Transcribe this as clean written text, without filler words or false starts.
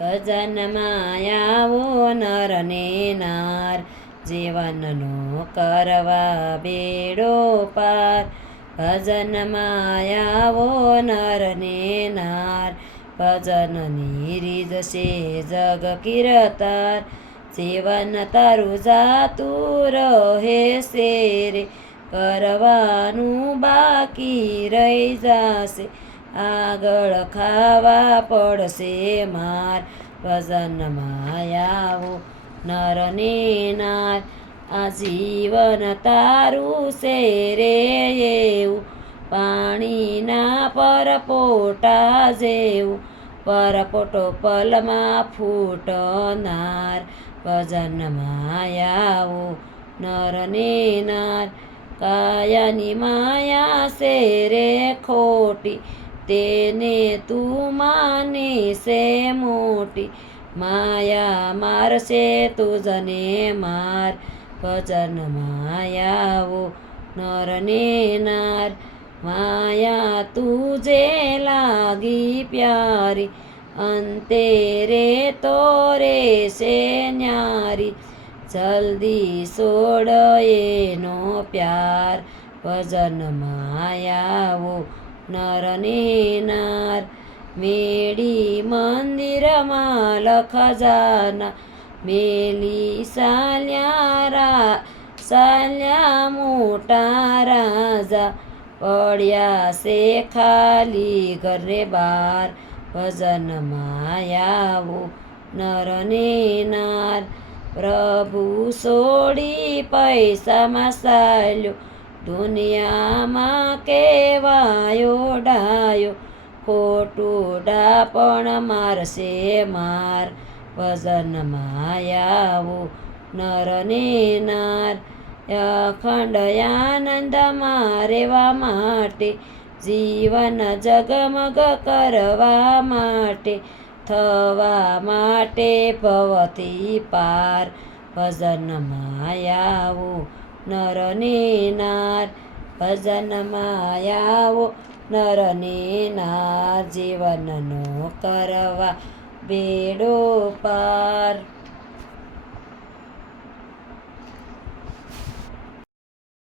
ભજનમાં આવો નર ને નાર, જીવનનો કરવા બેડો પાર. ભજનમાં આવો નર ને નાર, ભજનની રીત છે જગ કીર્તાર. જીવન તારું જાતું રહે છે રે, કરવાનું બાકી રહી જાશે. આગળ ખાવા પડશે માર, ભજનમાં આવો નર ને નાર. આ જીવન તારું છે રે એવું, પાણીના પરપોટા જેવું. પરપોટો પલમાં ફૂટનાર, ભજનમાં આવો નર ને નાર. કાયાની માયા છે રે ખોટી, તેને તું માને છે મોટી. માયા મારશે તુજને માર, ભજનમાં આવો નર ને નાર. માયા તુજે લાગી પ્યારી, અંતે રે તો રહેશે ન્યારી. જલ્દી છોડ એનો પ્યાર, ભજનમાં આવો નર ને નાર. મેળી મંદિરમાં લખજાના, મેલી સાલ્યા મોટા રાજા. પડ્યા છે ખાલી ઘરે બાર, ભજનમાં આવો નર ને નાર. પ્રભુ છોડી પૈસામાં ચાલ્યો, દુનિયામાં કેવાયો ડાયો. ખોટું ડાપણ મારશે માર, ભજનમાં આવો નર ને નાર. અખંડ આનંદમાં રહેવા માટે, જીવન જગમગ કરવા માટે. થવા માટે ભવથી પાર, ભજનમાં આવો નર ને નાર. ભજનમાં આવો નર ને નાર, જીવનનો કરવા બેડો પાર.